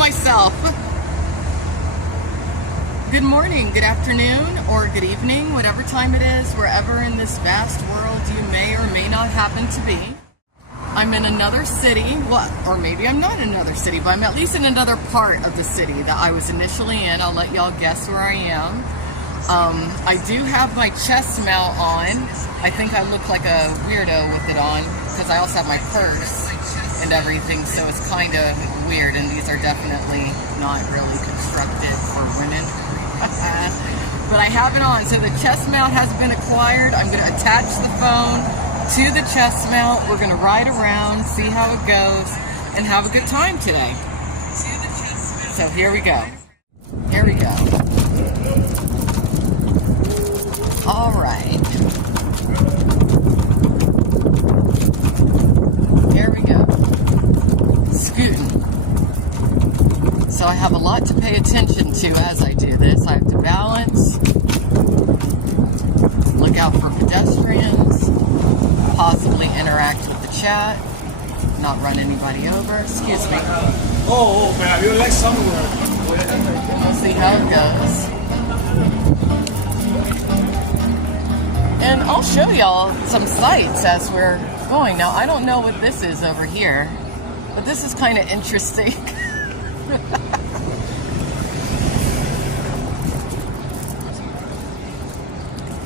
myself. Good morning, good afternoon, or good evening, whatever time it is, wherever in this vast world you may or may not happen to be. I'm in another city, or maybe I'm not in another city, but I'm at least in another part of the city that I was initially in. I'll let y'all guess where I am. I do have my chest mount on. I think I look like a weirdo with it on, because I also have my purse and everything, so it's kind of weird, and these are definitely not really constructed for women. But I have it on, so the chest mount has been acquired. I'm going to attach the phone to the chest mount. We're going to ride around, see how it goes, and have a good time today. So here we go. Here we go. All right. Here we go. Scooting. So I have a lot to pay attention to as I do this. I have to balance, look out for pedestrians, possibly interact with the chat, not run anybody over. Excuse me. Oh, man, you're like somewhere. We'll see how it goes. And I'll show y'all some sights as we're going. Now, I don't know what this is over here, but this is kind of interesting.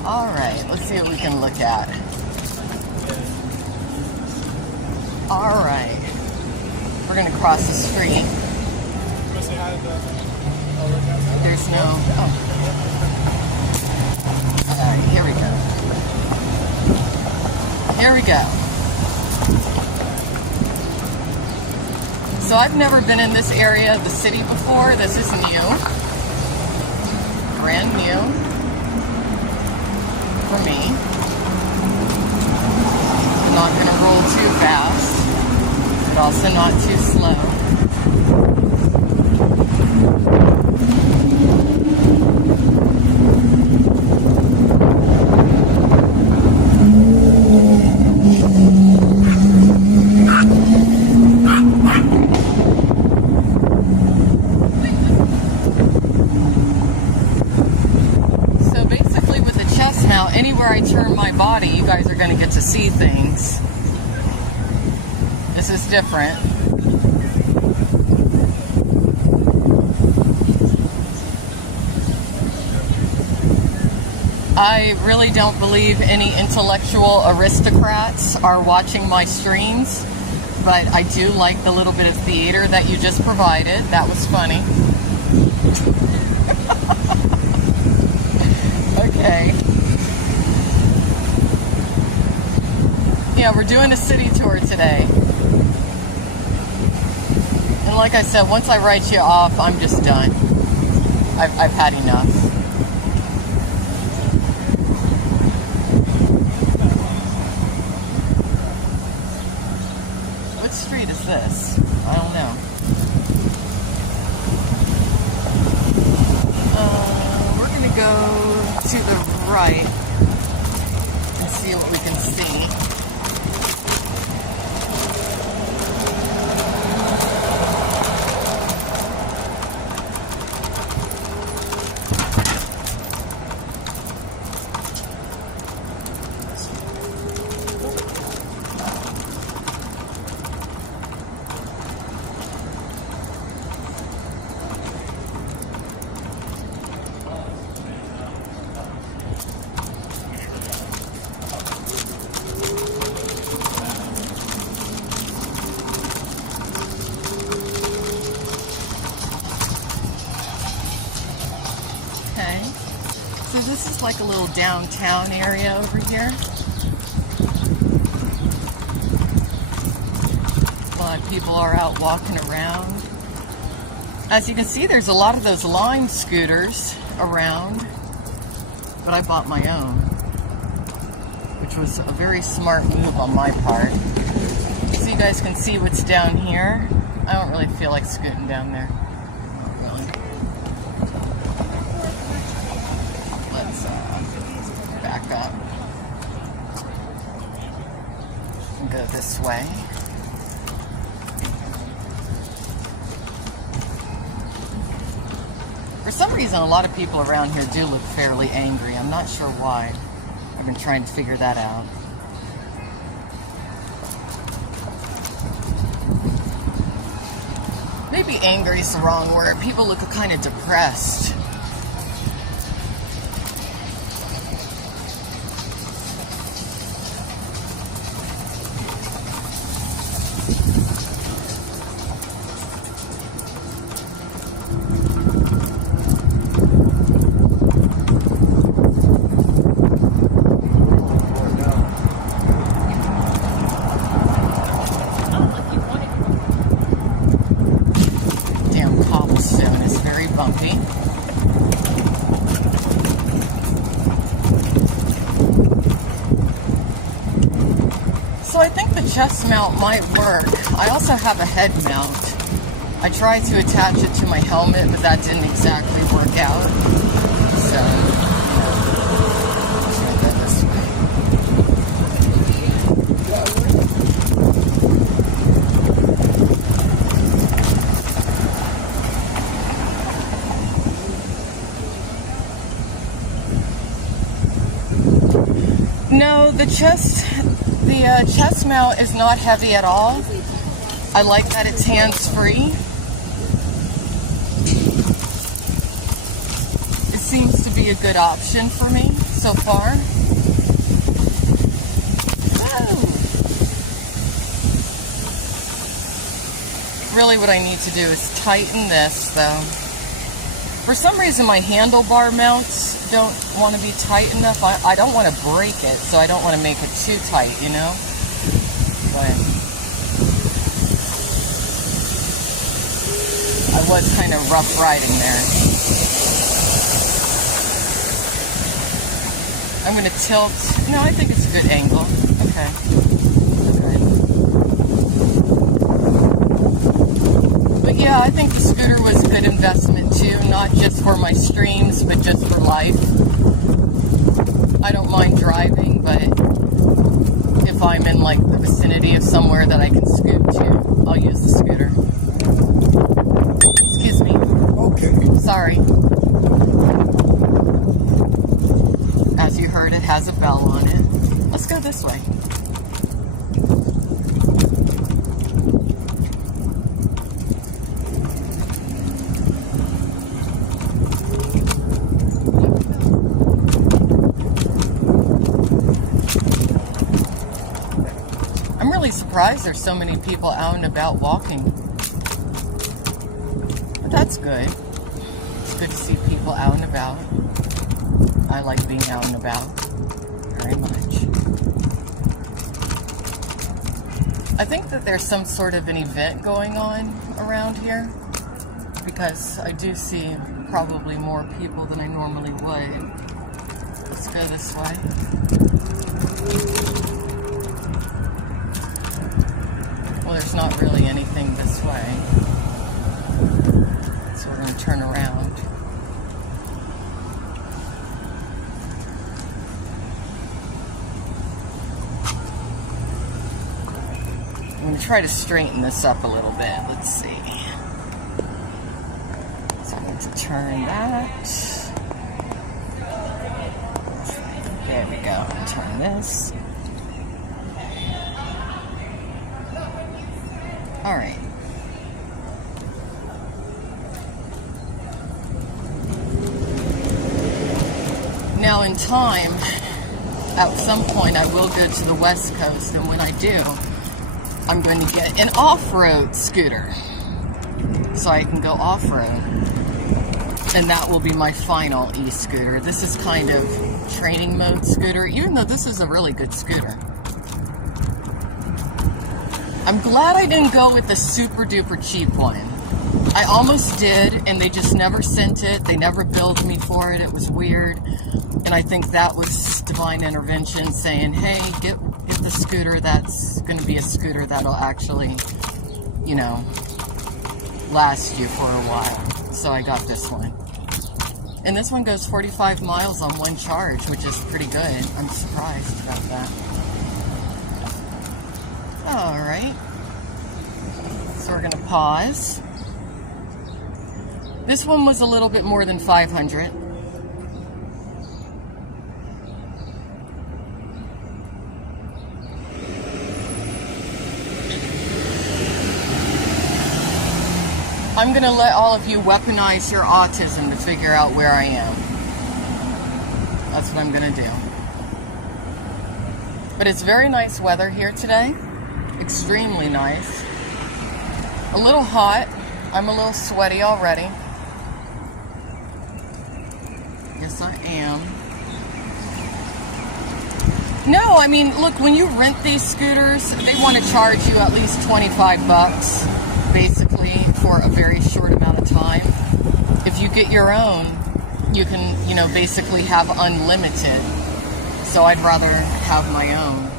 All right, let's see what we can look at. All right, we're gonna cross the street. There's no, oh. All right, here we go. Here we go. So I've never been in this area of the city before. This is new. Brand new for me. I'm not going to roll too fast, but also not too slow. Anywhere I turn my body, you guys are going to get to see things. This is different. I really don't believe any intellectual aristocrats are watching my streams, but I do like the little bit of theater that you just provided. That was funny. Okay. Yeah, we're doing a city tour today. And like I said, once I write you off, I'm just done. I've had enough. What street is this? I don't know. We're going to go to the right and see what we can see. So this is like a little downtown area over here. A lot of people are out walking around. As you can see, there's a lot of those Lime scooters around, but I bought my own, which was a very smart move on my part. So you guys can see what's down here. I don't really feel like scooting down there. Back up and go this way. For some reason, a lot of people around here do look fairly angry. I'm not sure why. I've been trying to figure that out. Maybe angry is the wrong word. People look kind of depressed. So I think the chest mount might work. I also have a head mount. I tried to attach it to my helmet, but that didn't exactly work out. So, let's go this way. No, the chest mount is not heavy at all. I like that it's hands-free. It seems to be a good option for me so far. Oh. Really what I need to do is tighten this though. For some reason my handlebar mounts don't want to be tight enough. I don't want to break it, so I don't want to make it too tight, you know? But I was kind of rough riding there. I'm going to tilt. No, I think it's a good angle. Okay. But yeah, I think the scooter was a good investment too, not just for my streams, but just for life. I don't mind driving, but if I'm in like the vicinity of somewhere that I can scoot to, I'll use the scooter. Excuse me. Okay. Sorry. As you heard, it has a bell on it. Let's go this way. Surprised there's so many people out and about walking. But that's good. It's good to see people out and about. I like being out and about very much. I think that there's some sort of an event going on around here because I do see probably more people than I normally would. Let's go this way. Well, there's not really anything this way, so we're going to turn around. I'm going to try to straighten this up a little bit. Let's see. So I'm going to turn that. There we go. Turn this. All right. Now in time, at some point I will go to the West Coast, and when I do, I'm going to get an off-road scooter so I can go off-road. And that will be my final e-scooter. This is kind of training mode scooter, even though this is a really good scooter. I'm glad I didn't go with the super duper cheap one. I almost did, and they just never sent it. They never billed me for it. It was weird. And I think that was divine intervention saying, hey, get the scooter that's going to be a scooter that'll actually, you know, last you for a while. So I got this one. And this one goes 45 miles on one charge, which is pretty good. I'm surprised about that. Alright, so we're going to pause. This one was a little bit more than 500. I'm going to let all of you weaponize your autism to figure out where I am. That's what I'm going to do. But it's very nice weather here today. Extremely nice. A little hot. I'm a little sweaty already. Yes, I am. No, I mean, look, when you rent these scooters, they want to charge you at least 25 bucks, basically, for a very short amount of time. If you get your own, you can, you know, basically have unlimited. So I'd rather have my own.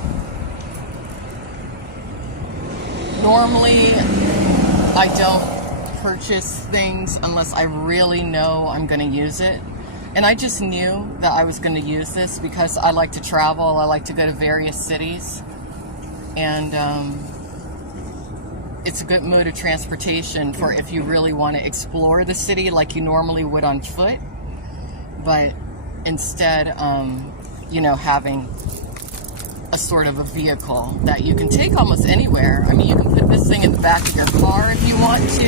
Normally, I don't purchase things unless I really know I'm going to use it. And I just knew that I was going to use this because I like to travel. I like to go to various cities. And it's a good mode of transportation for if you really want to explore the city like you normally would on foot. But instead, you know, having a sort of a vehicle that you can take almost anywhere. I mean, you can put this thing in the back of your car if you want to.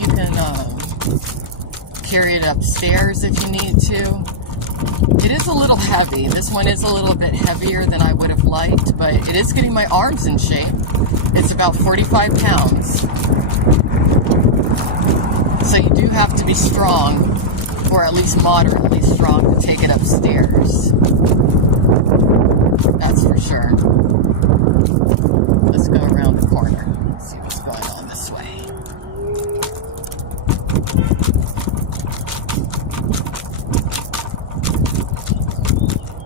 You can carry it upstairs if you need to. It is a little heavy. This one is a little bit heavier than I would have liked, but it is getting my arms in shape. It's about 45 pounds. So you do have to be strong, or at least moderately strong, to take it upstairs. That's for sure. Let's go around the corner and see what's going on this way.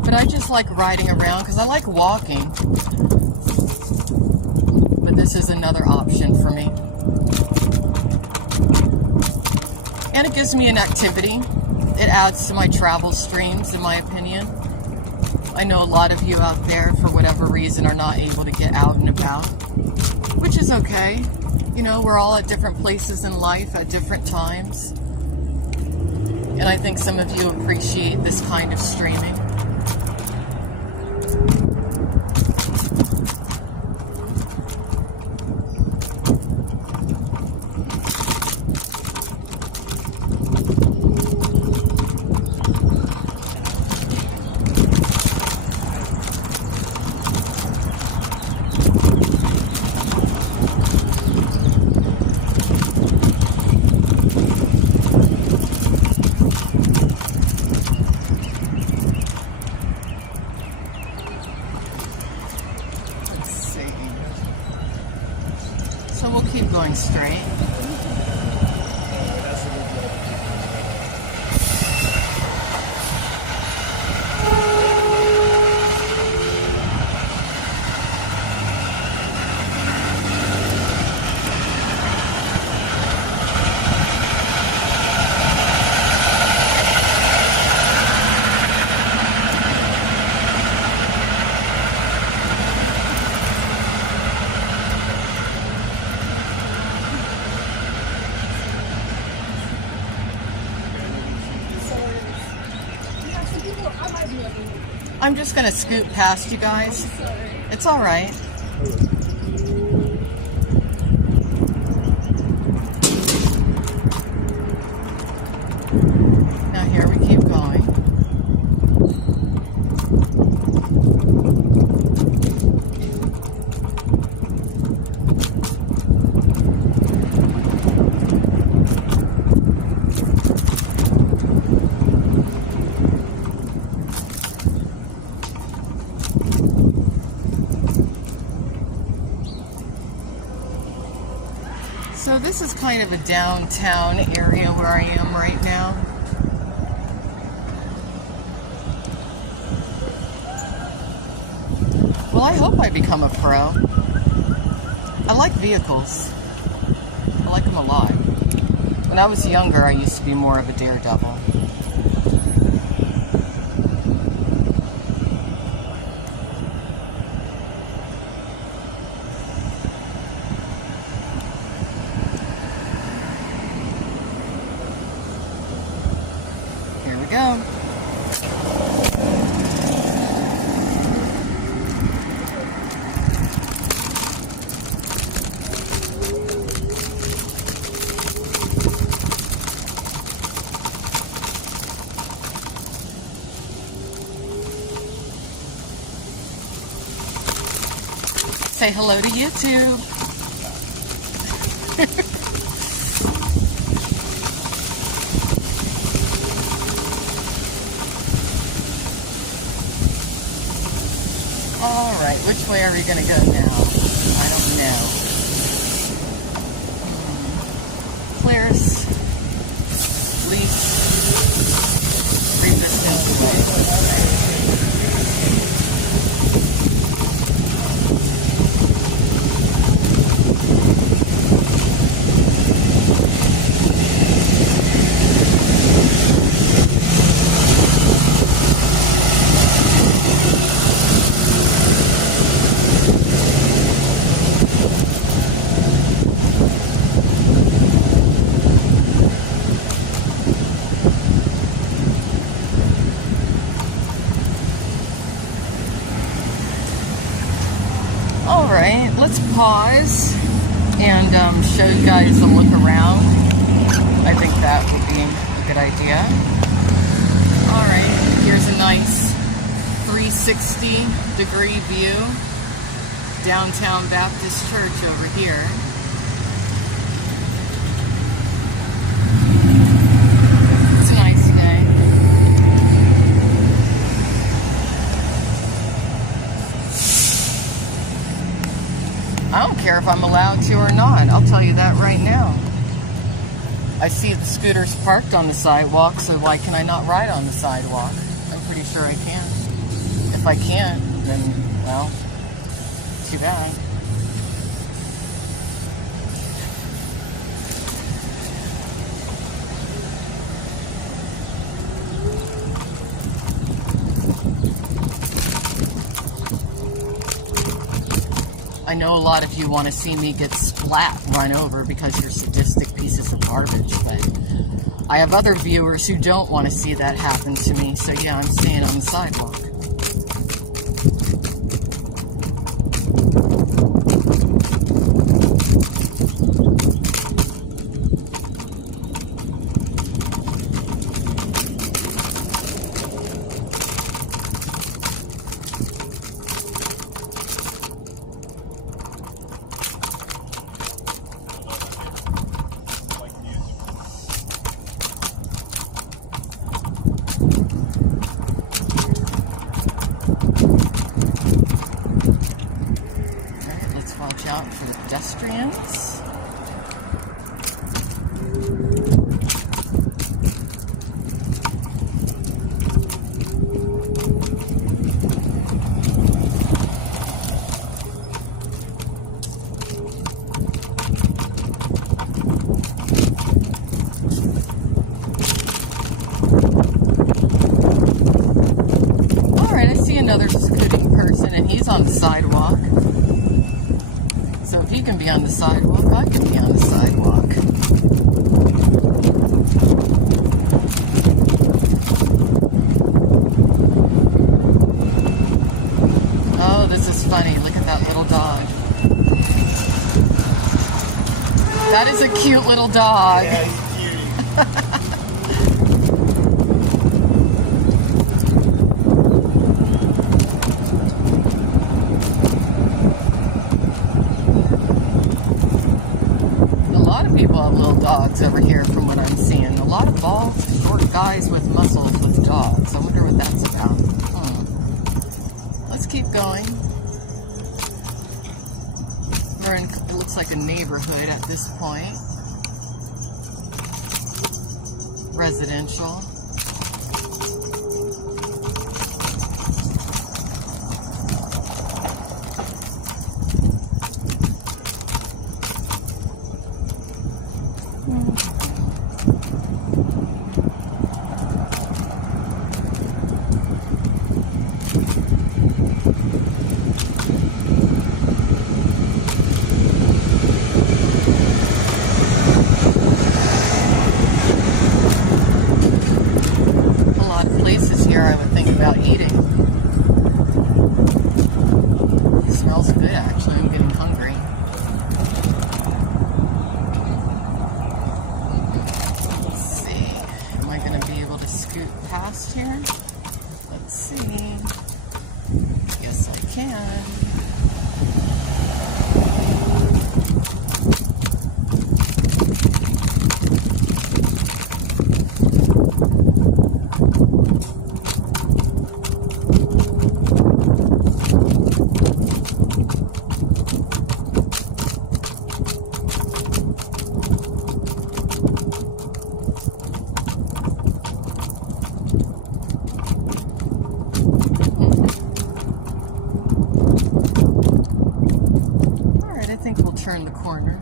But I just like riding around because I like walking. But this is another option for me. And it gives me an activity. It adds to my travel streams, in my opinion. I know a lot of you out there, for whatever reason, are not able to get out and about, which is okay. You know, we're all at different places in life at different times. And I think some of you appreciate this kind of streaming. So we'll keep going straight. I'm just going to scoot past you guys. It's all right. Now here we keep going. So this is kind of a downtown area where I am right now. Well, I hope I become a pro. I like vehicles. I like them a lot. When I was younger, I used to be more of a daredevil. we go. Say hello to YouTube. All right, which way are we going to go now? I don't know. Clearest, least resistance way. Alright, let's pause and show you guys a look around. I think that would be a good idea. Alright, here's a nice 360-degree view. Downtown Baptist Church over here. It's a nice day. I don't care if I'm allowed to or not. I'll tell you that right now. I see the scooters parked on the sidewalk, so why can I not ride on the sidewalk? I'm pretty sure I can. If I can't, then, well, too bad. I know a lot of you want to see me get splat run over because you're sadistic pieces of garbage, but I have other viewers who don't want to see that happen to me, so yeah, I'm staying on the sidewalk. Watch out for the pedestrians. Alright, I see another scooting person and he's on the sidewalk. So if he can be on the sidewalk, I can be on the sidewalk. Oh, this is funny. Look at that little dog. That is a cute little dog. Yeah, he's cute. People have little dogs over here from what I'm seeing. A lot of bald, short guys with muscles with dogs. I wonder what that's about. Let's keep going. We're in, it looks like a neighborhood at this point. Residential. scoot past here? Let's see. Yes, I can. Turn the corner.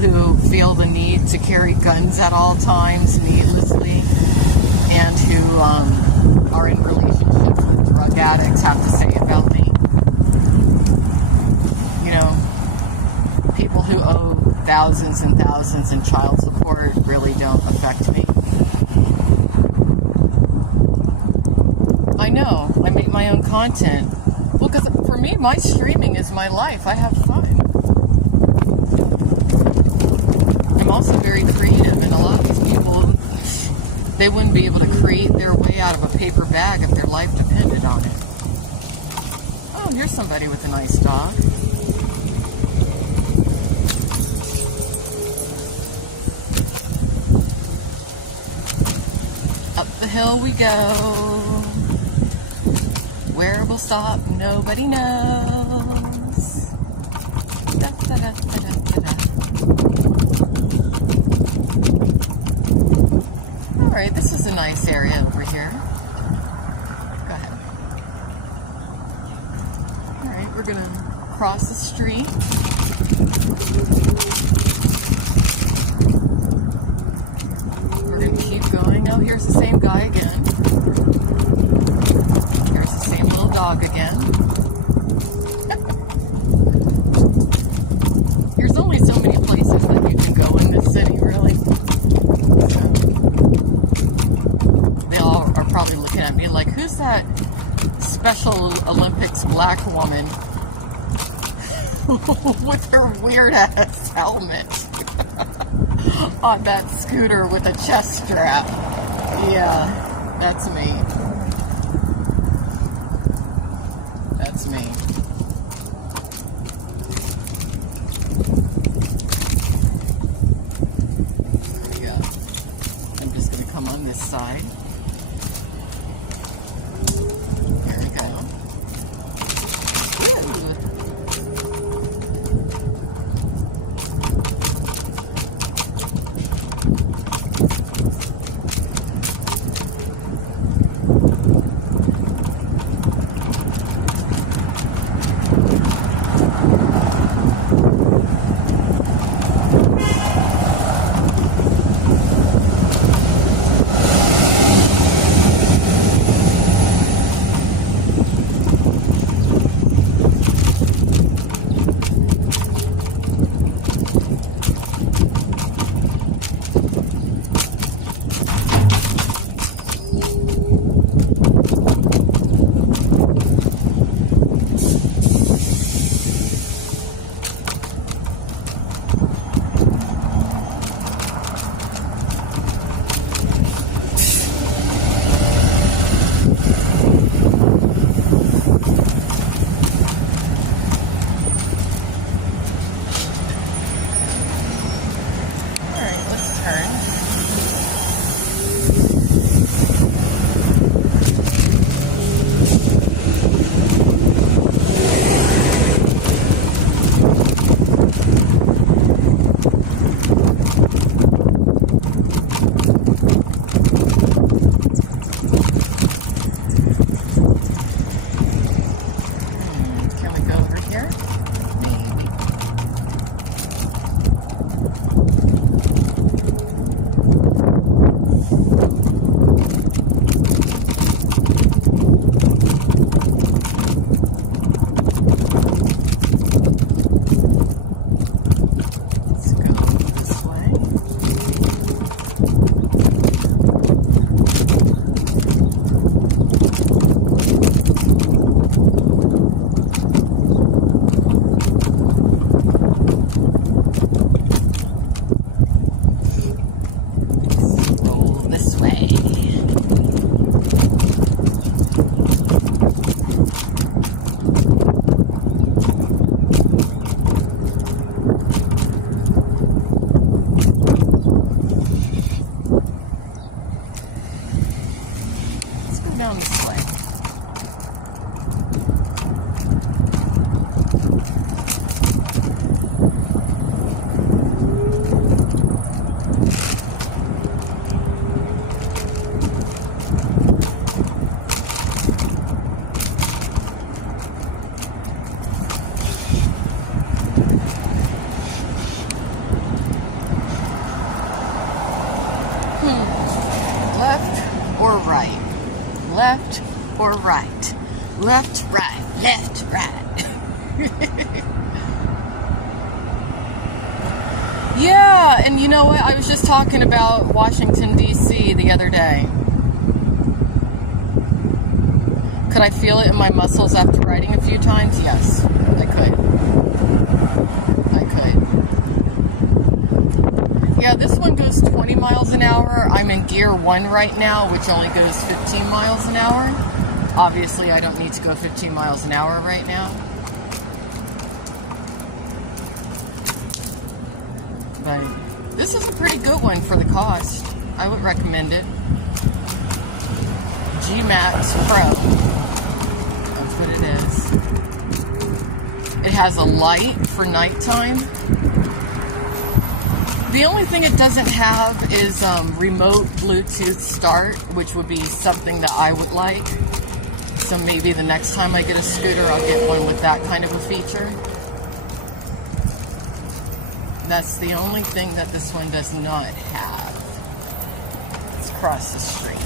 Who feel the need to carry guns at all times needlessly, and who are in relationships with drug addicts have to say about me. You know, people who owe thousands and thousands in child support really don't affect me. I know, I make my own content. Well, because for me, my streaming is my life. I have fun. I'm also very creative, and a lot of these people, they wouldn't be able to create their way out of a paper bag if their life depended on it. Oh, here's somebody with a nice dog. Up the hill we go. Where we'll stop, nobody knows. Da, da, da, da, da, da. Alright, this is a nice area over here. Go ahead. Alright, we're gonna cross the street. We're gonna keep going. Oh, here's the same guy again. There's the same little dog again. There's only so many places that you can go in this city, really. They all are probably looking at me like, who's that Special Olympics black woman with her weird-ass helmet on that scooter with a chest strap? Yeah, that's me. That's me. There we go. I'm just going to come on this side. There we go. Woo. Left, right, left, right. Yeah, and you know what? I was just talking about Washington, D.C. the other day. Could I feel it in my muscles after riding a few times? Yes, I could. Yeah, this one goes 20 miles an hour. I'm in gear 1 right now, which only goes 15 miles an hour. Obviously, I don't need to go 15 miles an hour right now. But this is a pretty good one for the cost. I would recommend it. Gmax Pro. That's what it is. It has a light for nighttime. The only thing it doesn't have is remote Bluetooth start, which would be something that I would like. So maybe the next time I get a scooter, I'll get one with that kind of a feature. That's the only thing that this one does not have. Let's cross the street.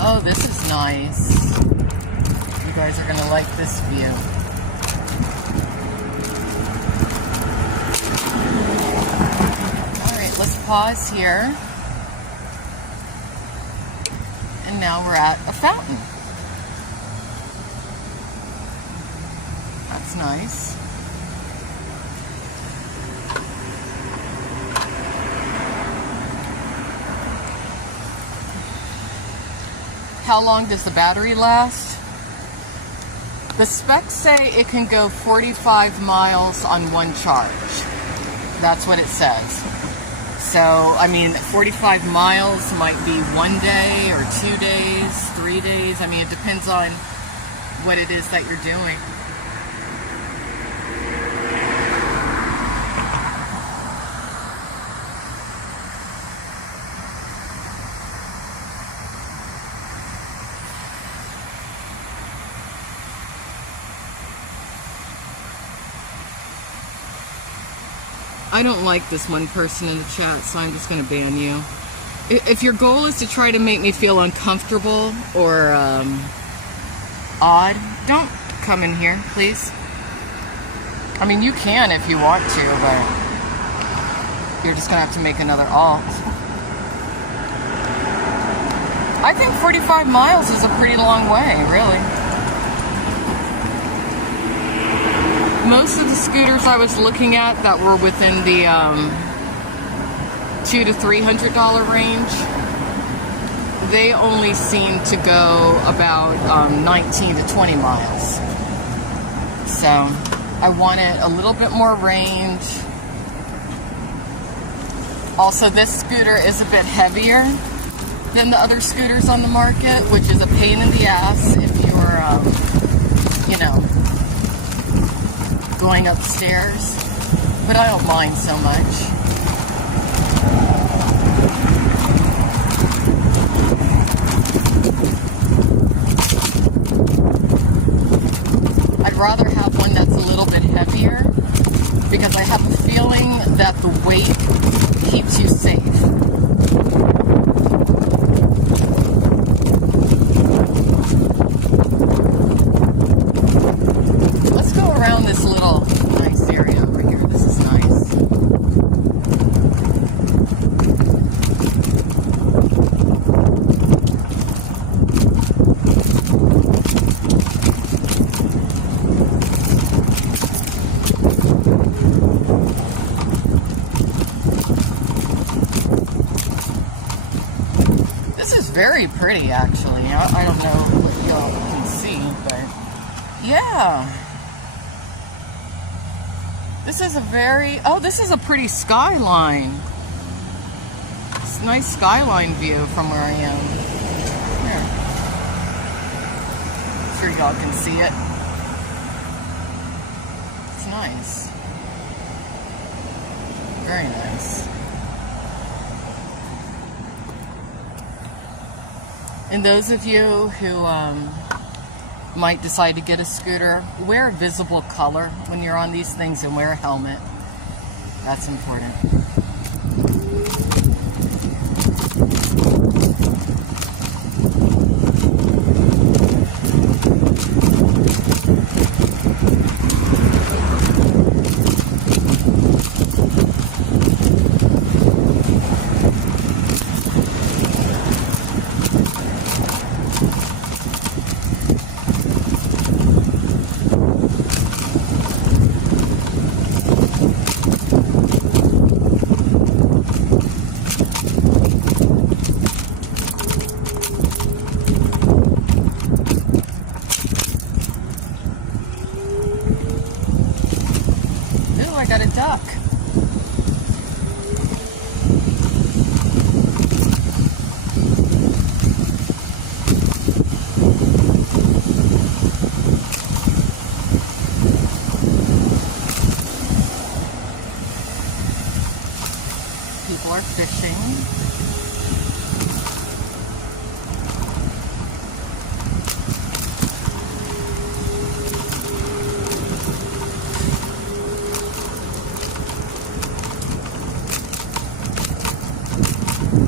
Oh, this is nice. You guys are going to like this view. Alright, let's pause here. And now we're at a fountain. That's nice. How long does the battery last? The specs say it can go 45 miles on one charge. That's what it says. So, I mean, 45 miles might be 1 day or 2 days, 3 days. I mean, it depends on what it is that you're doing. I don't like this one person in the chat, so I'm just going to ban you. If your goal is to try to make me feel uncomfortable or odd, don't come in here, please. I mean, you can if you want to, but you're just going to have to make another alt. I think 45 miles is a pretty long way, really. Most of the scooters I was looking at that were within the $200 to $300 range, they only seem to go about 19 to 20 miles. So I wanted a little bit more range. Also, this scooter is a bit heavier than the other scooters on the market, which is a pain in the ass if you're, you know, going upstairs, but I don't mind so much. rather have one that's a little bit heavier because I have a feeling that the weight keeps you safe. Let's go around this little nice area over here. This is nice. This is very pretty, actually. I don't know what y'all can see, but yeah. This is a very, oh, this is a pretty skyline. It's a nice skyline view from where I am. Here. I'm sure y'all can see it. It's nice. Very nice. And those of you who might decide to get a scooter, wear a visible color when you're on these things and wear a helmet. That's important. I got a duck. People are fishing.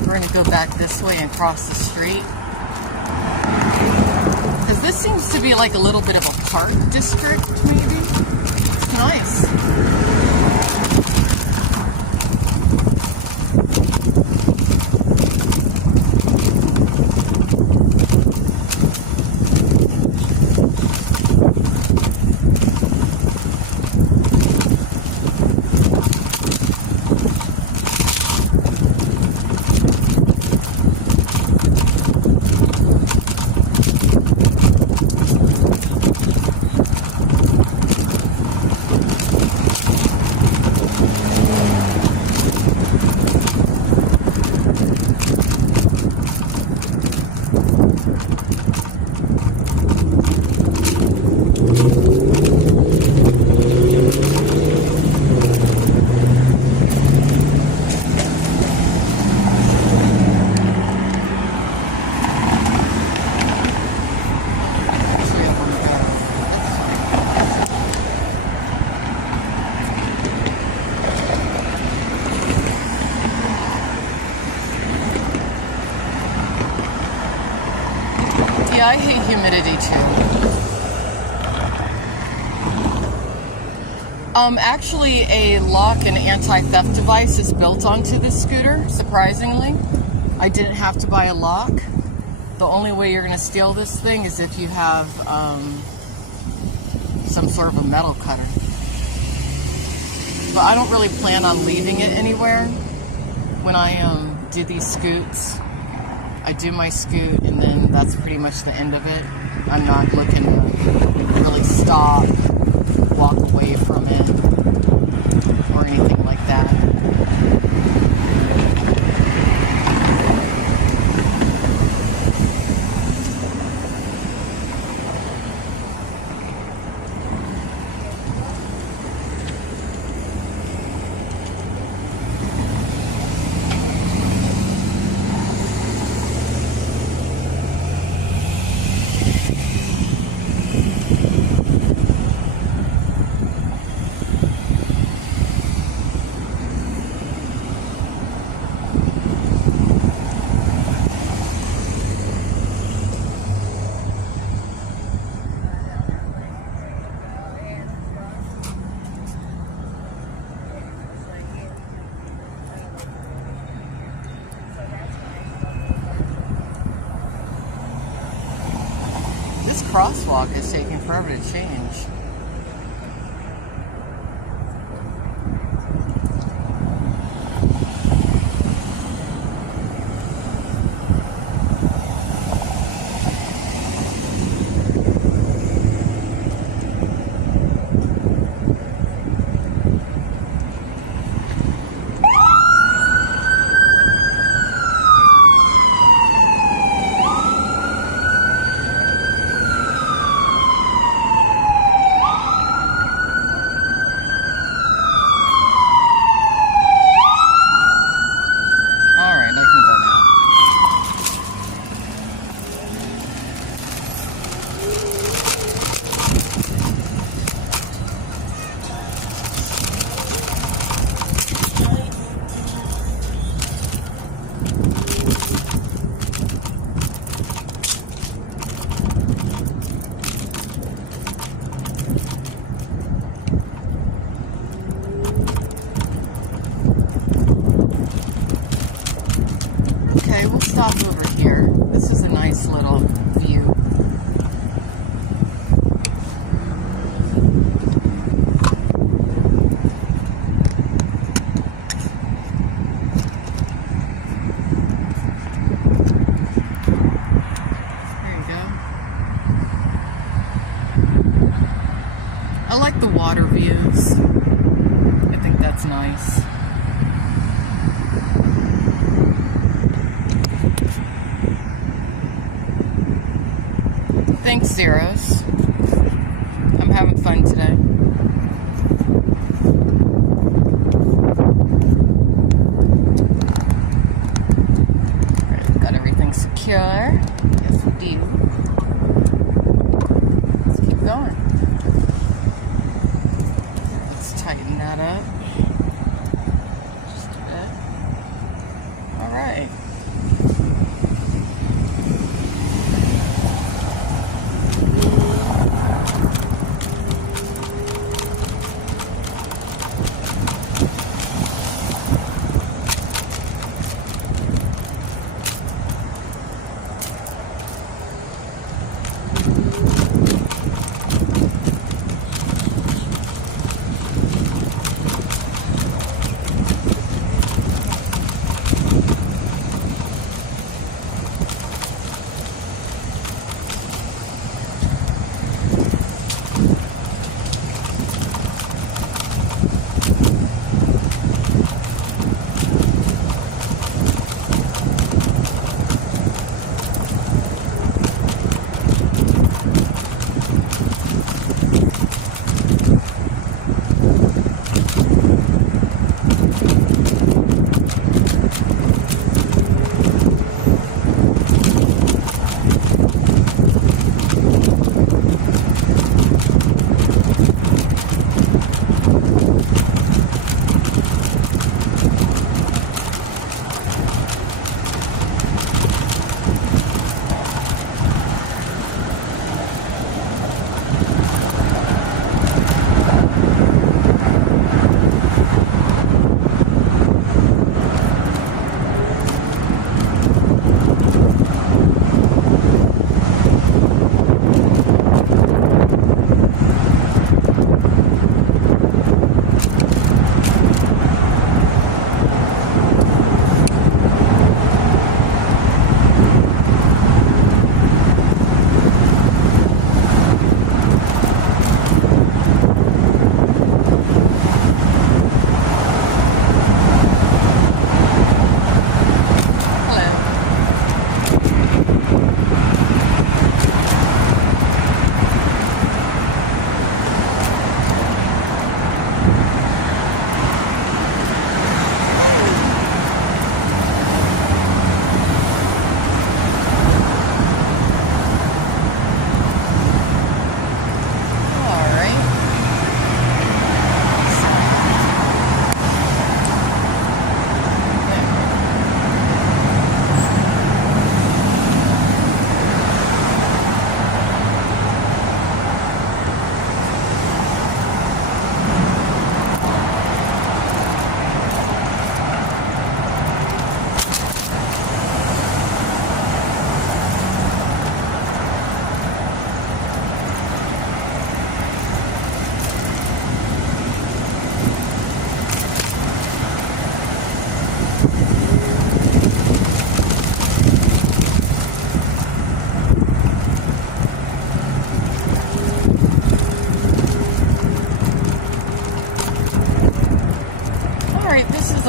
We're going to go back this way and cross the street. Because this seems to be like a little bit of a park district, maybe. It's nice. Yeah, I hate humidity too. Actually, a lock and anti-theft device is built onto this scooter, surprisingly. I didn't have to buy a lock. The only way you're going to steal this thing is if you have some sort of a metal cutter. But I don't really plan on leaving it anywhere. When I do these scoots, I do my scoot and then that's pretty much the end of it. I'm not looking to really stop, walk away from it, or anything like that. crosswalk is taking forever to change. Okay, we'll stop over here. This is a nice little view. There you go. I like the water views. I think that's nice. Thanks, Zeros. I'm having fun today. Got everything secure. Yes, we do. Let's keep going. Let's tighten that up. Just a bit. All right.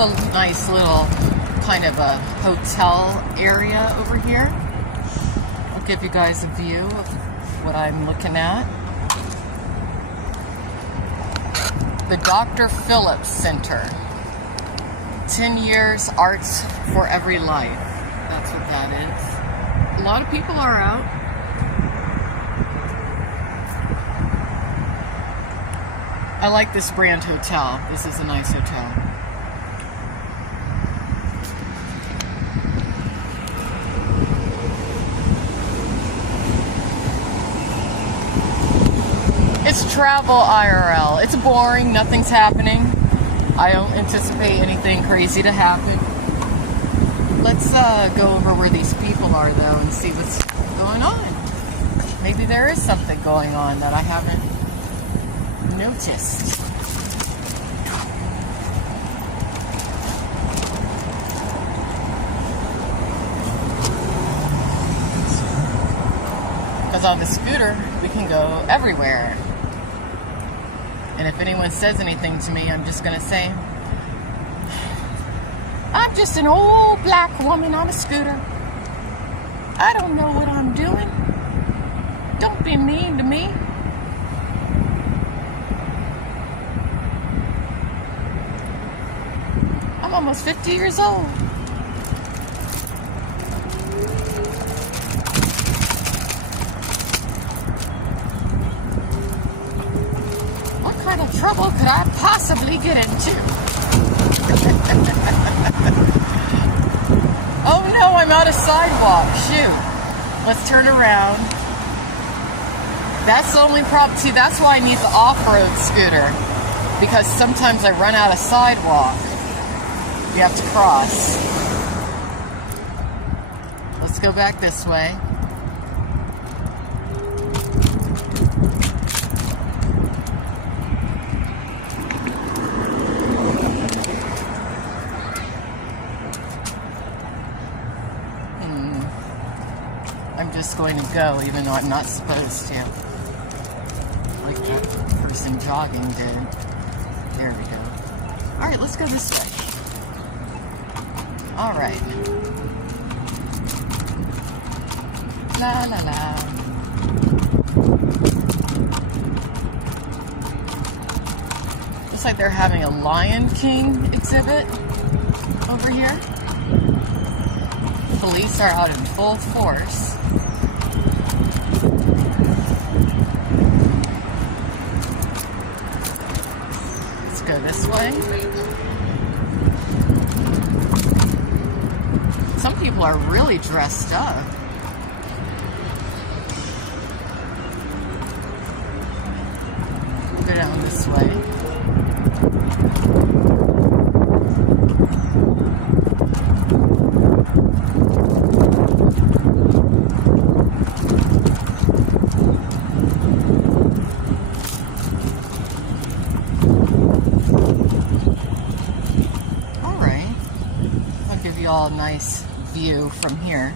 a nice little kind of a hotel area over here. I'll give you guys a view of what I'm looking at. The Dr. Phillips Center. 10 years arts for every life. That's what that is. A lot of people are out. I like this brand hotel. This is a nice hotel. It's travel IRL. It's boring. Nothing's happening. I don't anticipate anything crazy to happen. Let's go over where these people are, though, and see what's going on. Maybe there is something going on that I haven't noticed. Because on the scooter, we can go everywhere. And if anyone says anything to me, I'm just going to say, I'm just an old black woman on a scooter. I don't know what I'm doing. Don't be mean to me. I'm almost 50 years old. What kind of trouble could I possibly get into? Oh no, I'm out of sidewalk. Shoot. Let's turn around. That's the only problem. See, that's why I need the off-road scooter. Because sometimes I run out of sidewalk. You have to cross. Let's go back this way. I'm just going to go even though I'm not supposed to. Like that person jogging did. There we go. Alright, let's go this way. Alright. La la la. Looks like they're having a Lion King exhibit over here. Police are out in full force. Let's go this way. Some people are really dressed up. We'll go down this way. All nice view from here.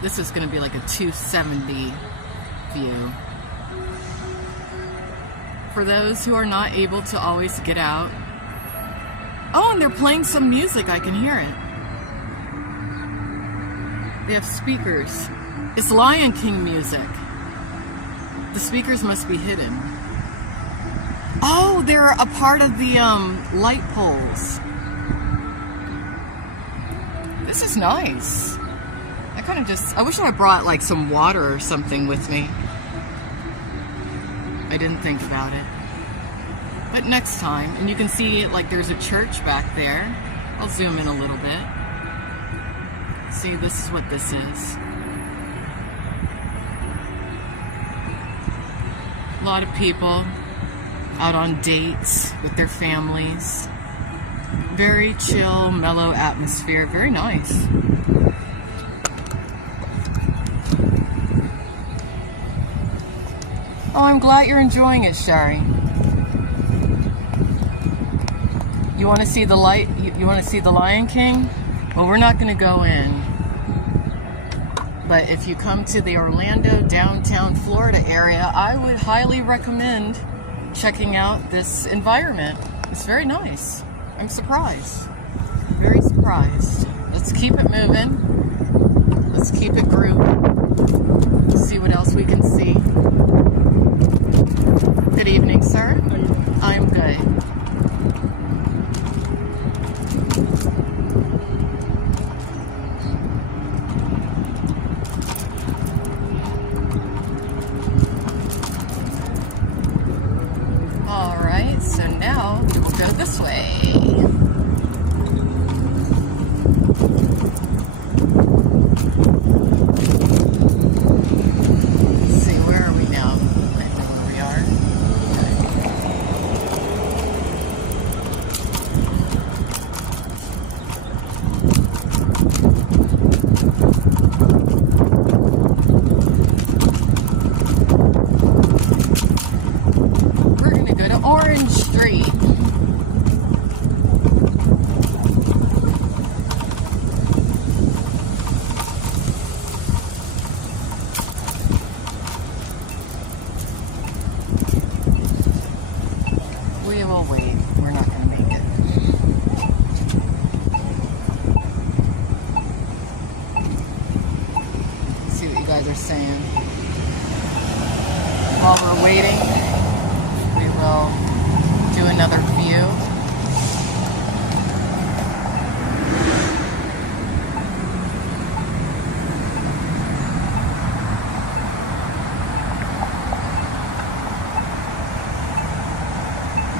This is going to be like a 270 view. For those who are not able to always get out. Oh, and they're playing some music. I can hear it. They have speakers. It's Lion King music. The speakers must be hidden. Oh, they're a part of the light poles. This is nice. I wish I brought like some water or something with me. I didn't think about it. But next time, and you can see like there's a church back there. I'll zoom in a little bit. See, this is what this is. A lot of people out on dates with their families. Very chill, mellow atmosphere. Very nice. Oh, I'm glad you're enjoying it, Sherry. You want to see the light? You want to see the Lion King? Well, we're not going to go in. But if you come to the Orlando, downtown Florida area, I would highly recommend checking out this environment. It's very nice. I'm surprised. Very surprised. Let's keep it moving. Let's keep it grooving. Let's see what else we can see. Good evening, sir. I'm good. All right, so now we will go this way. They're saying. While we're waiting, we will do another view.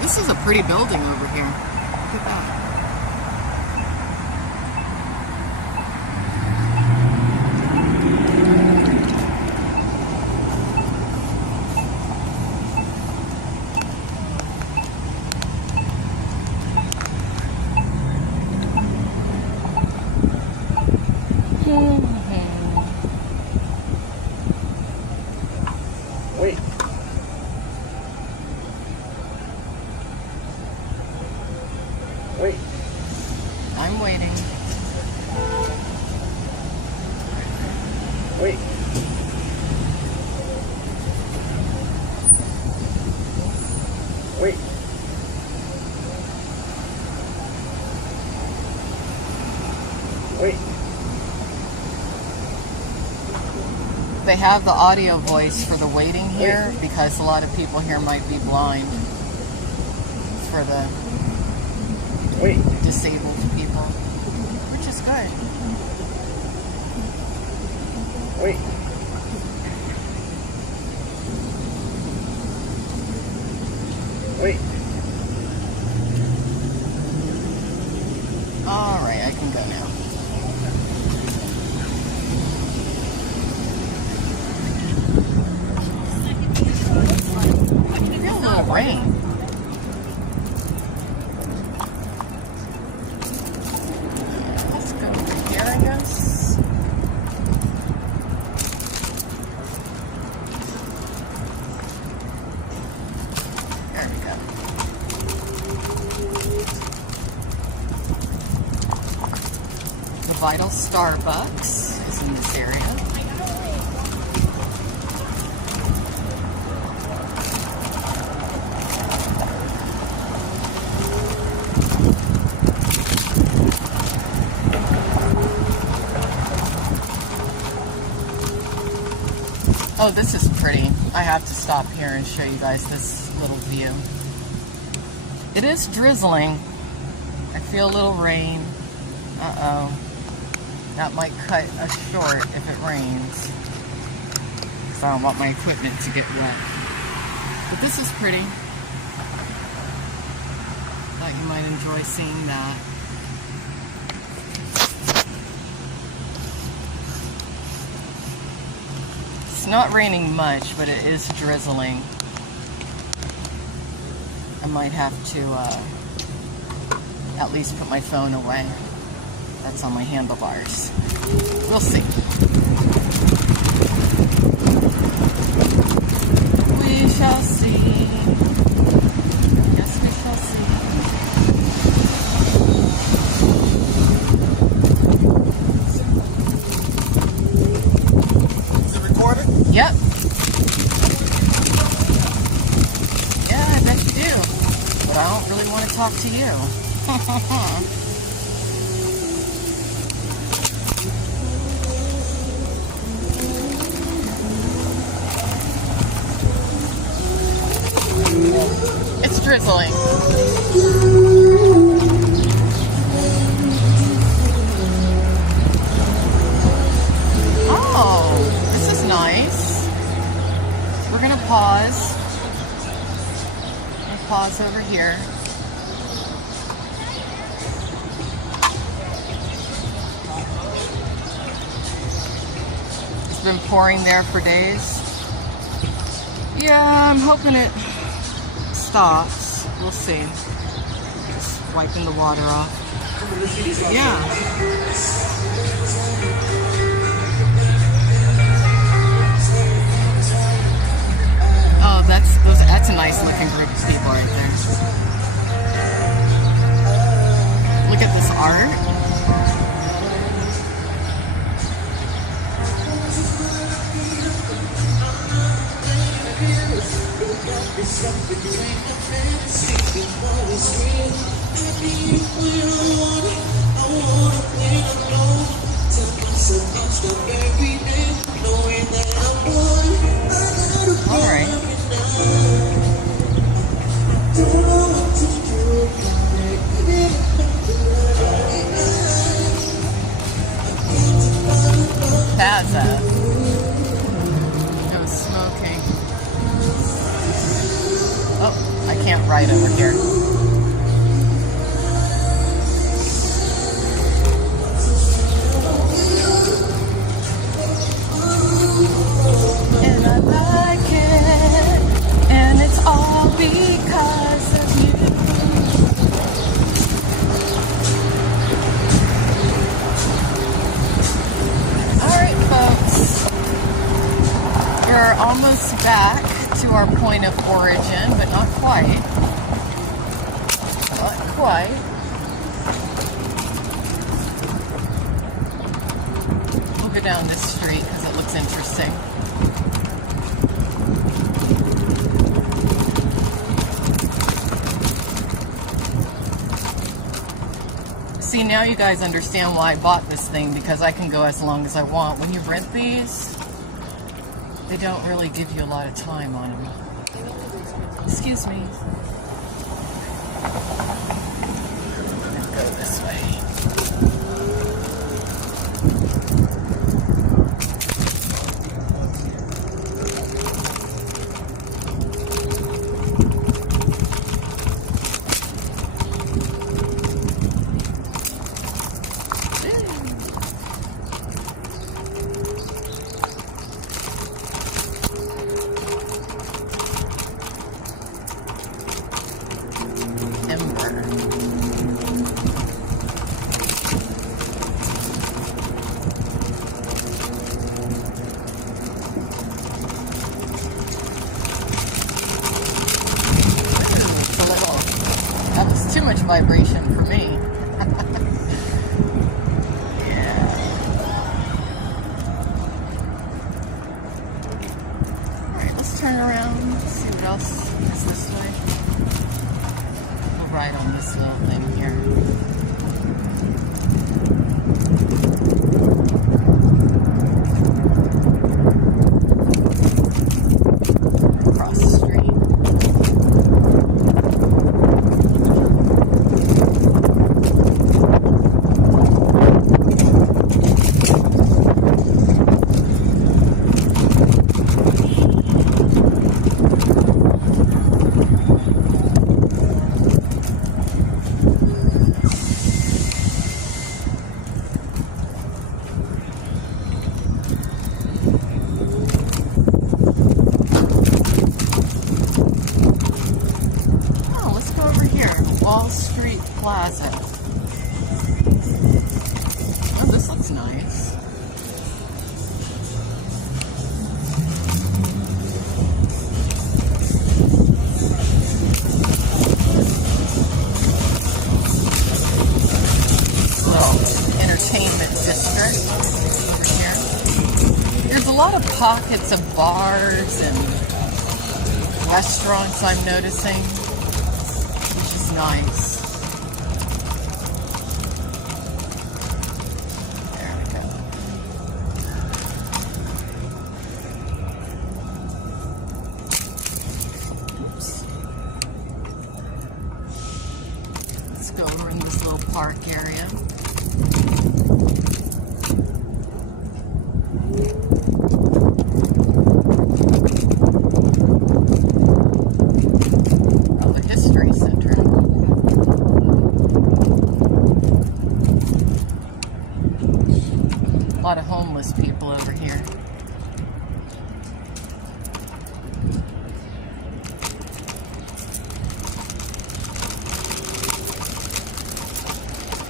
This is a pretty building over here. Look at that. Wait. Wait. I'm waiting. Wait. Wait. Wait. They have the audio voice for the waiting here because a lot of people here might be blind. For the disabled people, which is good. Wait. Wait. All right, I can go now. I feel a little rain. Let's go over here, I guess. There we go. The Vital Starbucks is in this area. Oh, this is pretty. I have to stop here and show you guys this little view. It is drizzling. I feel a little rain. Uh-oh. That might cut us short if it rains. So I don't want my equipment to get wet. But this is pretty. Thought you might enjoy seeing that. It's not raining much, but it is drizzling. I might have to at least put my phone away. That's on my handlebars. We'll see. We shall see. Yes, we shall see. pause. We'll pause over here. It's been pouring there for days. Yeah, I'm hoping it stops. We'll see. Just wiping the water off. Yeah. Oh, that's a nice looking group of people right there. Look at this art. All right. That's it. It was smoking. Oh, I can't ride over here. And I like it, and it's all because of you. Alright folks, we're almost back to our point of origin, but not quite. Not quite. We'll go down this street because it looks interesting. See, now you guys understand why I bought this thing, because I can go as long as I want. When you rent these, they don't really give you a lot of time on them. Excuse me. Go this way. Too much vibration for me. Yeah. Alright, let's turn around. Let's see what else is this way. We'll ride on this little thing here. Across the street. Wall Street Plaza. Oh, this looks nice. Little entertainment district over here. There's a lot of pockets of bars and restaurants I'm noticing. Nice. There we go. Oops. Let's go over in this little park area. homeless people over here.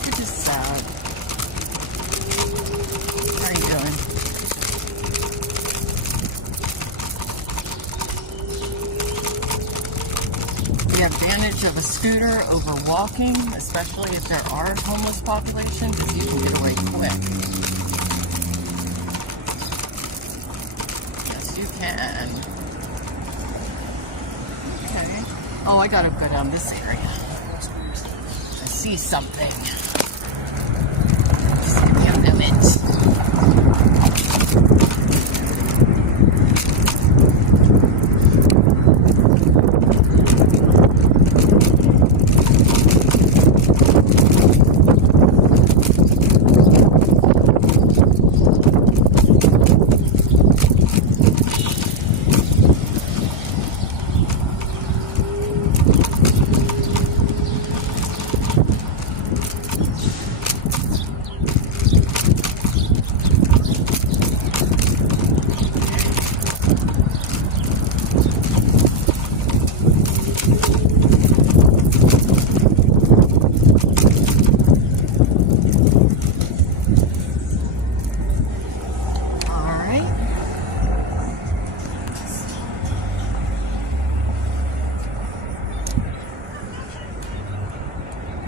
Which is sad. How are you doing? The advantage of a scooter over walking, especially if there are homeless populations, is you can get away quick. Yes, you can. Okay. Oh, I gotta go down this area. I see something. Just give me a minute.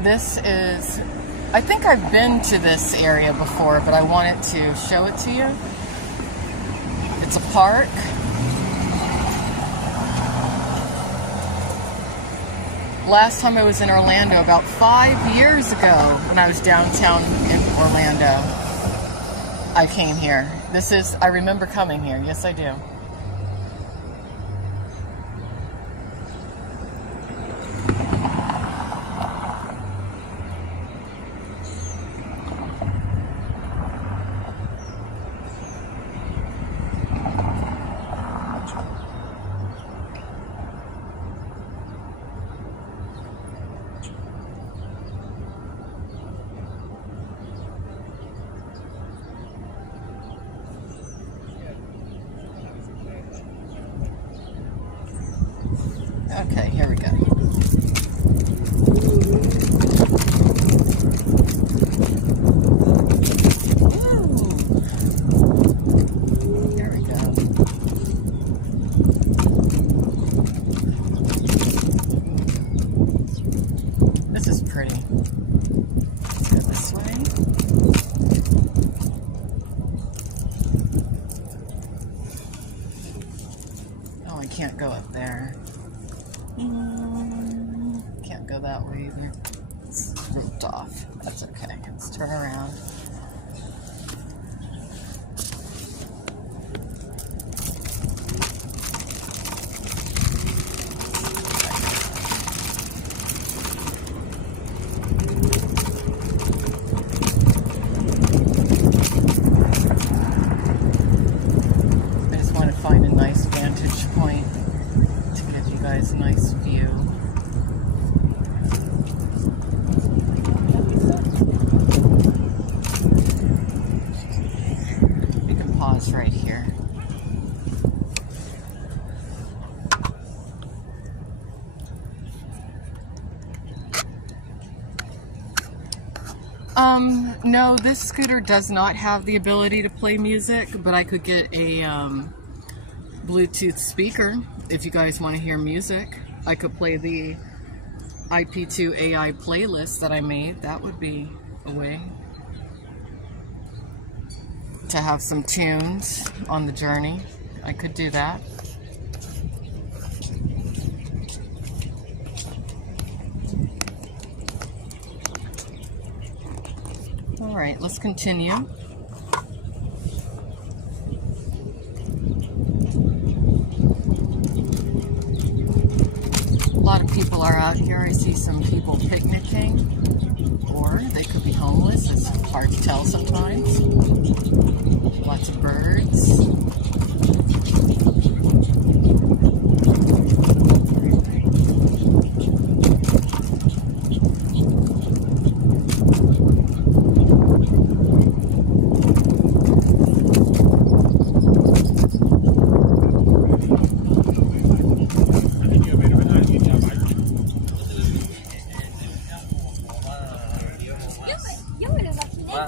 This is, I think I've been to this area before, but I wanted to show it to you. It's a park. Last time I was in Orlando, about 5 years ago, when I was downtown in Orlando, I came here. This is, I remember coming here. Yes, I do. Okay, here we go. There we go. This is pretty. Let's go this way. Oh, I can't go up there. Can't go that way either. It's roped off. That's okay. Let's turn around. I just want to find a nice vantage point to give you guys a nice view. We can pause right here. No, this scooter does not have the ability to play music, but I could get a Bluetooth speaker if you guys want to hear music. I could play the IP2 AI playlist that I made. That would be a way to have some tunes on the journey. I could do that. All right, let's continue. A lot of people are out here. I see some people picnicking, or they could be homeless. It's hard to tell sometimes. Lots of birds.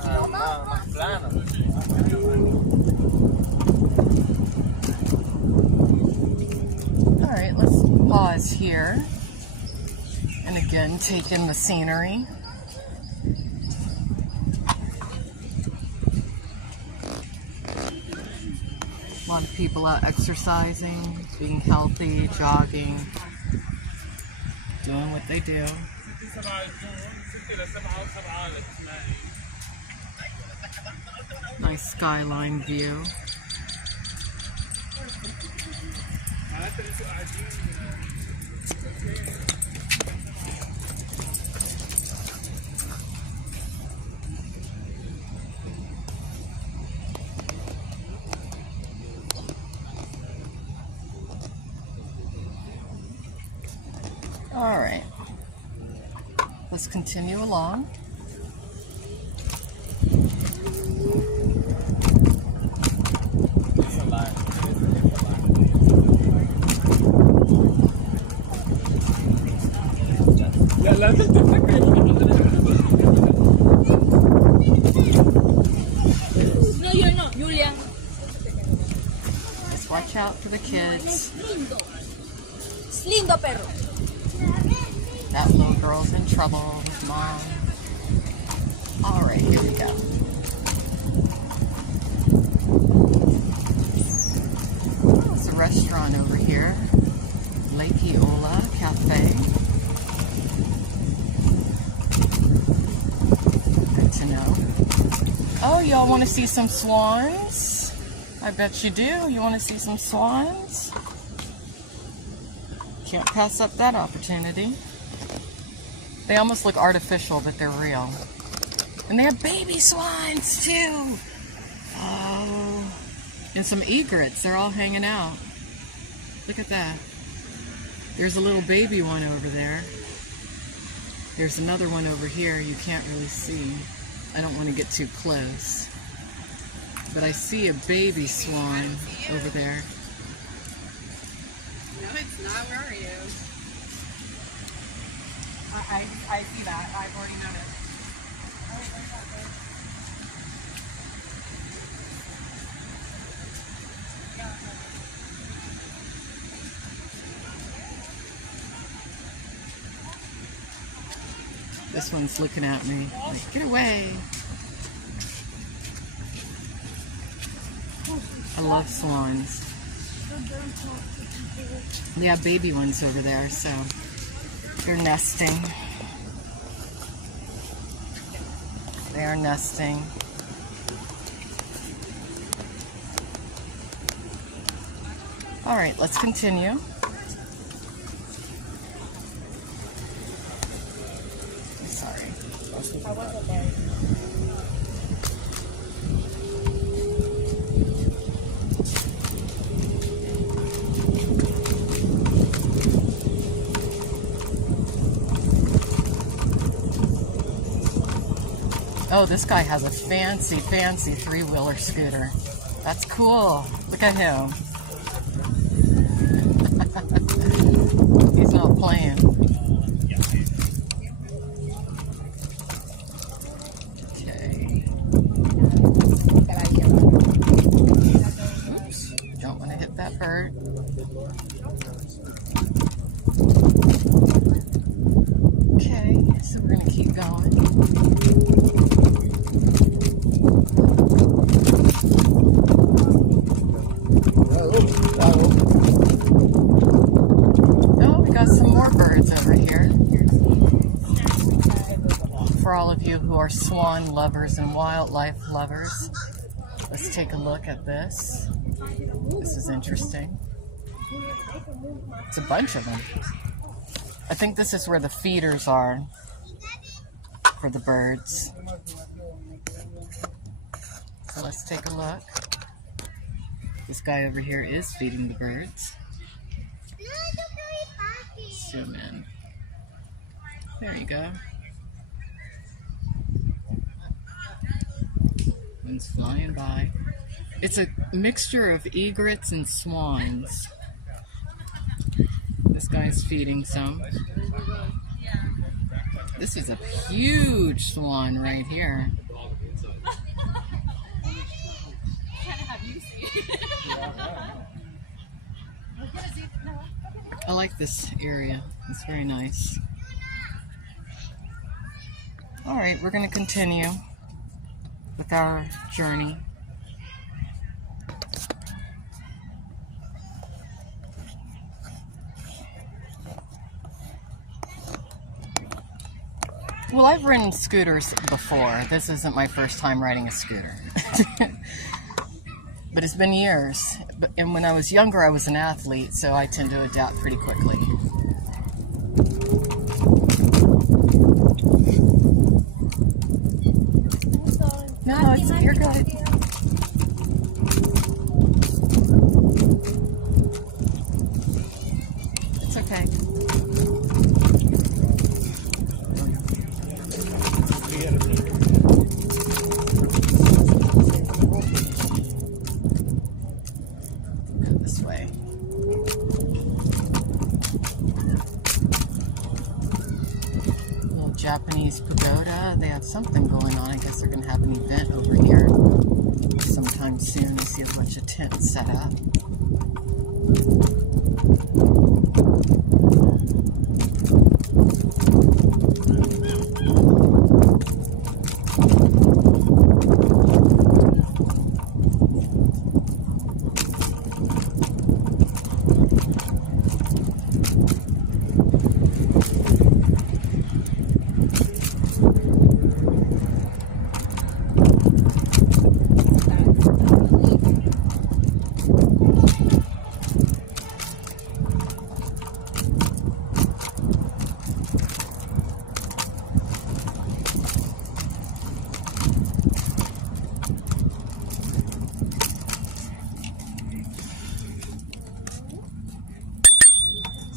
más plano. All right, let's pause here and again take in the scenery. A lot of people out exercising, being healthy, jogging, doing what they do. Nice skyline view. All right, let's continue along. No, you're not, Julia. Just watch out for the kids. Lindo. Es lindo, perro. That little girl's in trouble with mom. All right, here we go. There's a restaurant over here, Lake Eola Cafe. Good to know. Oh, y'all want to see some swans? I bet you do. You want to see some swans? Can't pass up that opportunity. They almost look artificial, but they're real. And they have baby swans too. Oh, and some egrets. They're all hanging out. Look at that. There's a little baby one over there. There's another one over here you can't really see. I don't want to get too close. But I see a baby swan over there. No, it's not. Where are you? I see that. I've already noticed. This one's looking at me like, get away. I love swans. They have baby ones over there, so they're nesting. They are nesting. All right, let's continue. Sorry. Oh, this guy has a fancy, fancy three-wheeler scooter. That's cool. Look at him. He's not playing. Okay. Oops. Don't want to hit that bird. Okay, so we're going to keep going. For all of you who are swan lovers and wildlife lovers, let's take a look at this. This is interesting. It's a bunch of them. I think this is where the feeders are for the birds. So let's take a look. This guy over here is feeding the birds. Zoom in. There you go. One's flying by. It's a mixture of egrets and swans. This guy's feeding some. This is a huge swan right here. I like this area. It's very nice. All right, we're going to continue with our journey. Well, I've ridden scooters before. This isn't my first time riding a scooter. But it's been years. And when I was younger, I was an athlete, so I tend to adapt pretty quickly. No, you're good. It's okay. Go this way. Little Japanese pagoda. They have something going on. I guess they're going to have an event over here sometime soon. I see a bunch of tents set up.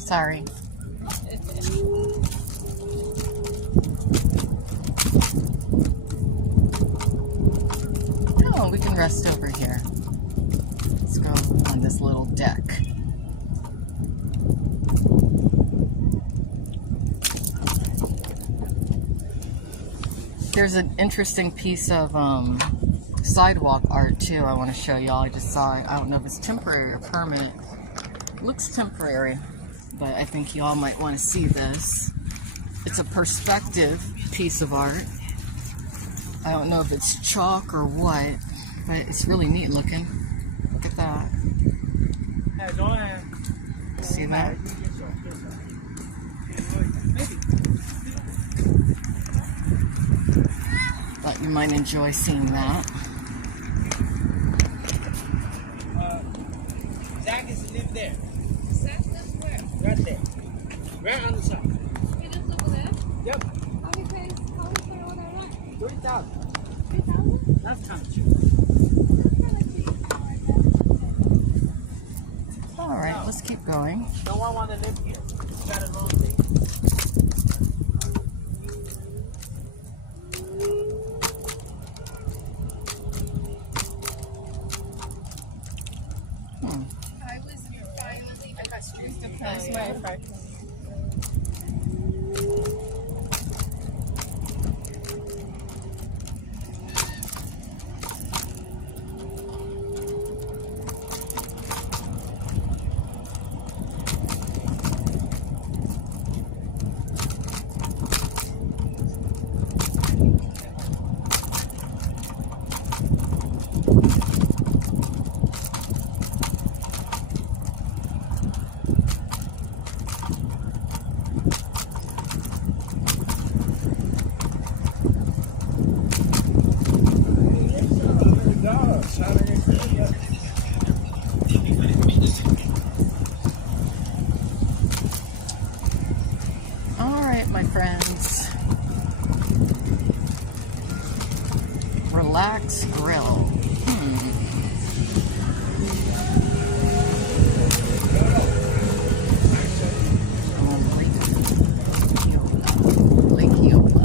Sorry. Oh, we can rest over here. Let's go on this little deck. There's an interesting piece of sidewalk art too I want to show y'all. I just saw it. I don't know if it's temporary or permanent. It looks temporary, but I think y'all might want to see this. It's a perspective piece of art. I don't know if it's chalk or what, but it's really neat looking. Look at that. See that? Thought you might enjoy seeing that. Zach is live there. Zach lives where? Right there. Right on the side. He lives over there? Yep. How he pay all that rent? 3,000. 3,000? That's kind of cheap. Alright, let's keep going. No one want to live here. It's got a long thing. I was finally, I got streets to pass my Alright, my friends. Relax Grill. Lake Eola.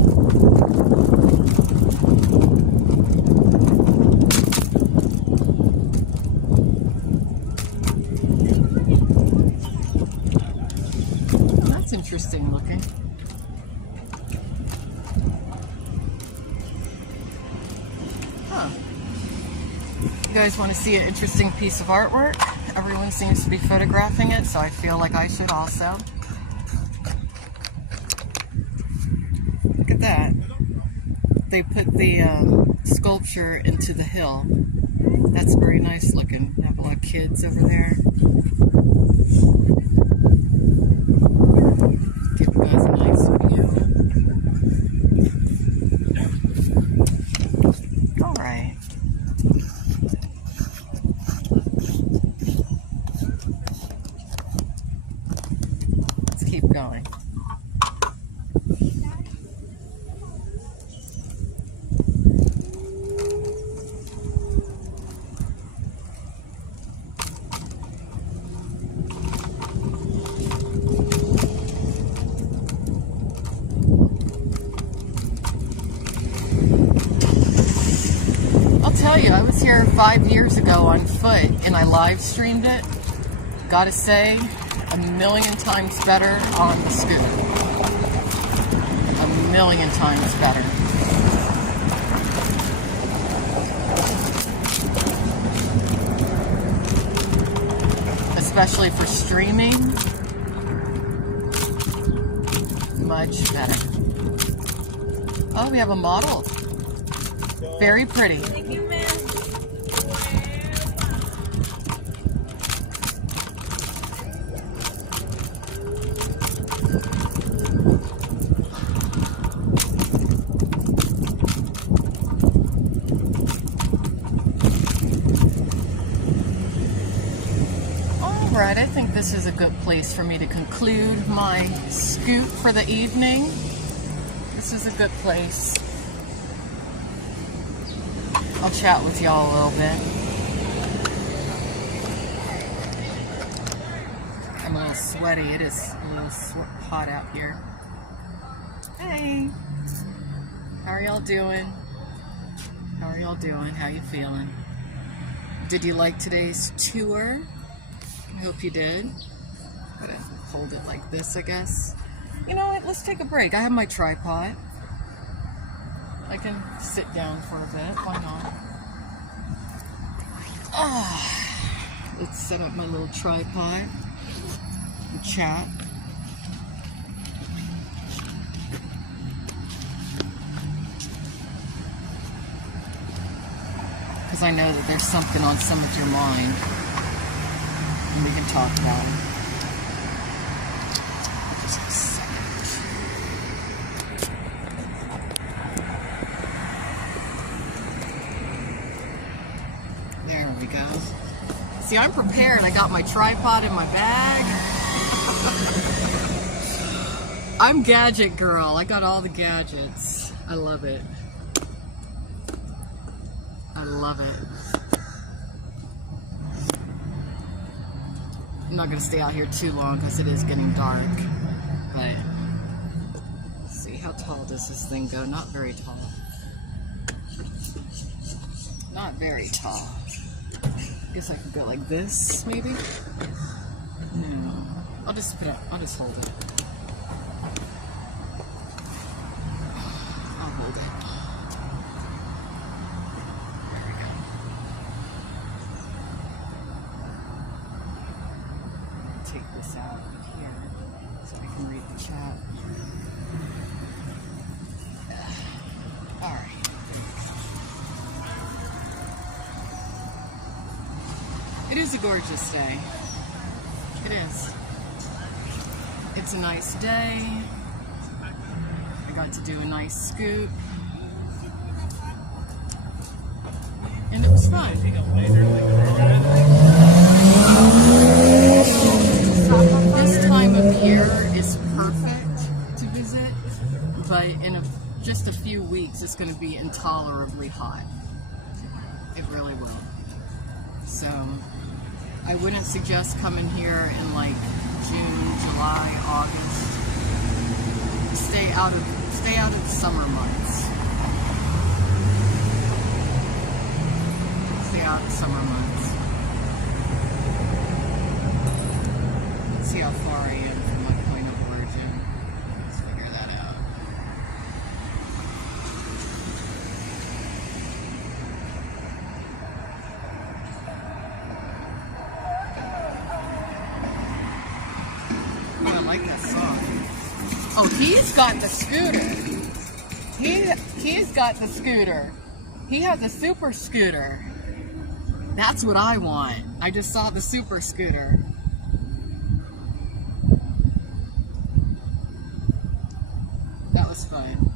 That's interesting looking. Huh. You guys want to see an interesting piece of artwork? Everyone seems to be photographing it, so I feel like I should also. Look at that. They put the sculpture into the hill. That's very nice looking. They have a lot of kids over there. Give you guys a nice view. All right. Let's keep going. Tell you, I was here 5 years ago on foot and I live streamed it. Gotta say, a million times better on the scooter. A million times better. Especially for streaming. Much better. Oh, we have a model. Very pretty. Thank you, ma'am. Alright, I think this is a good place for me to conclude my scoop for the evening. This is a good place. I'll chat with y'all a little bit. I'm a little sweaty. It is a little hot out here. Hey! How are y'all doing? How are y'all doing? How you feeling? Did you like today's tour? I hope you did. Gotta hold it like this, I guess. You know what? Let's take a break. I have my tripod. I can sit down for a bit. Why not? Let's set up my little tripod and chat. Because I know that there's something on some of your mind. And we can talk about it. Just a second. There we go. See, I'm prepared. I got my tripod in my bag. I'm gadget girl. I got all the gadgets. I love it. I love it. I'm not going to stay out here too long because it is getting dark. But let's see, how tall does this thing go? Not very tall. Not very tall. I guess I could go like this, maybe? No. I'll just put it, I'll just hold it. I'll hold it. There we go. Take this out of here so I can read the chat. Alright. It is a gorgeous day. It is. It's a nice day. I got to do a nice scoop. And it was fun. This time of year is perfect to visit, but in just a few weeks it's going to be intolerably hot. It really will. So I wouldn't suggest coming here in like June, July, August. Stay out of the summer months. Stay out of the summer months. Let's see how far I am from my point of origin. Let's figure that out. like that song. Oh, he's got the scooter. He's got the scooter. He has a super scooter. That's what I want. I just saw the super scooter. That was fun.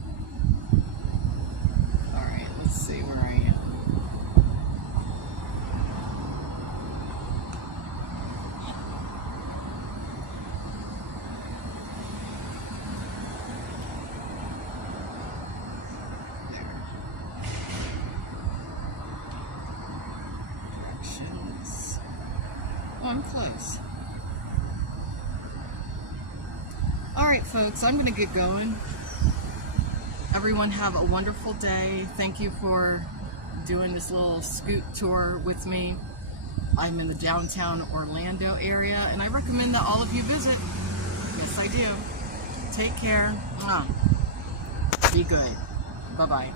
Alright, let's see where I am. Directions. Oh, I'm close. Alright folks, I'm going to get going. Everyone have a wonderful day. Thank you for doing this little scoot tour with me. I'm in the downtown Orlando area and I recommend that all of you visit. Yes, I do. Take care. Be good. Bye-bye.